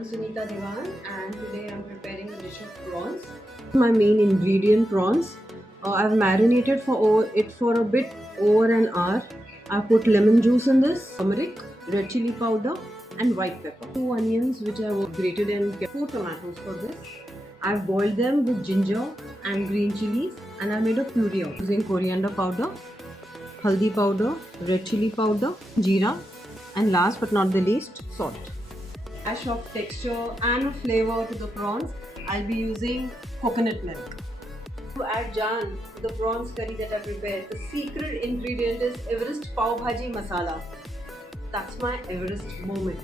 I'm Sunita Diwan and today I'm preparing a dish of prawns. My main ingredient prawns. I've marinated it for a bit over an hour. I put lemon juice in this, turmeric, red chili powder and white pepper. 2 onions which I have grated and 4 tomatoes for this. I've boiled them with ginger and green chilies and I made a puree of using coriander powder, haldi powder, red chili powder, jeera and last but not the least salt. Dash of texture and a flavor to the prawns, I'll be using coconut milk. To add Jan to the prawns curry that I prepared, the secret ingredient is Everest Pav Bhaji Masala. That's my Everest moment.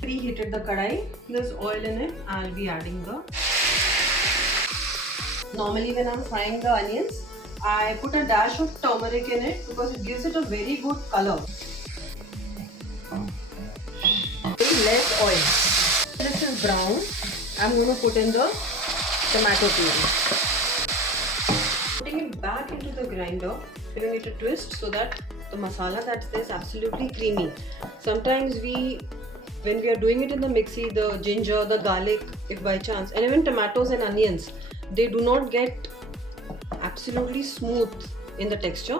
Preheated the kadai, there's oil in it. I'll be adding the. Normally when I'm frying the onions, I put a dash of turmeric in it because it gives it a very good color. Very less oil. This is brown. I'm going to put in the tomato puree. Putting it back into the grinder, giving it a twist so that the masala that's there is absolutely creamy. Sometimes when we are doing it in the mixie, the ginger, the garlic, if by chance, and even tomatoes and onions, they do not get absolutely smooth in the texture.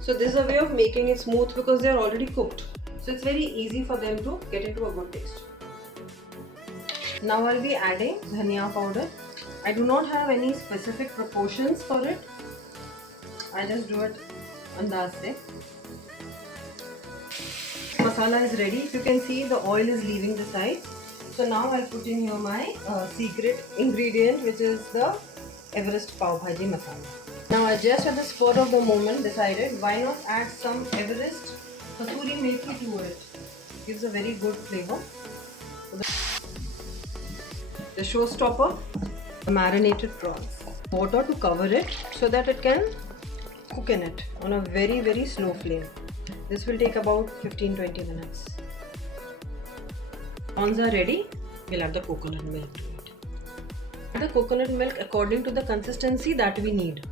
So this is a way of making it smooth because they are already cooked. So it's very easy for them to get into a good taste. Now I'll be adding dhania powder. I do not have any specific proportions for it. I just do it andaz se. Masala is ready. If you can see, the oil is leaving the side. So now I'll put in here my secret ingredient, which is the Everest Pav Bhaji Masala. Now I just at the spur of the moment decided why not add some Everest Kasuri methi to it. Gives a very good flavor. The showstopper, marinated prawns. Water to cover it so that it can cook in it on a very slow flame. This will take about 15-20 minutes. Prawns are ready. We'll add the coconut milk to it. Add the coconut milk according to the consistency that we need.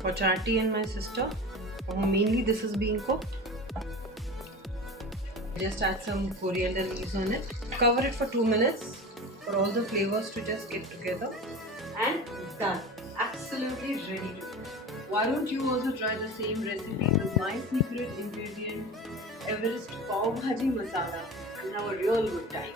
For Charti and my sister, mainly this is being cooked. Just add some coriander leaves on it. Cover it for 2 minutes for all the flavors to just get together. And done. Absolutely ready to eat. Why don't you also try the same recipe with my secret ingredient, Everest Pav Bhaji Masala, and have a real good time.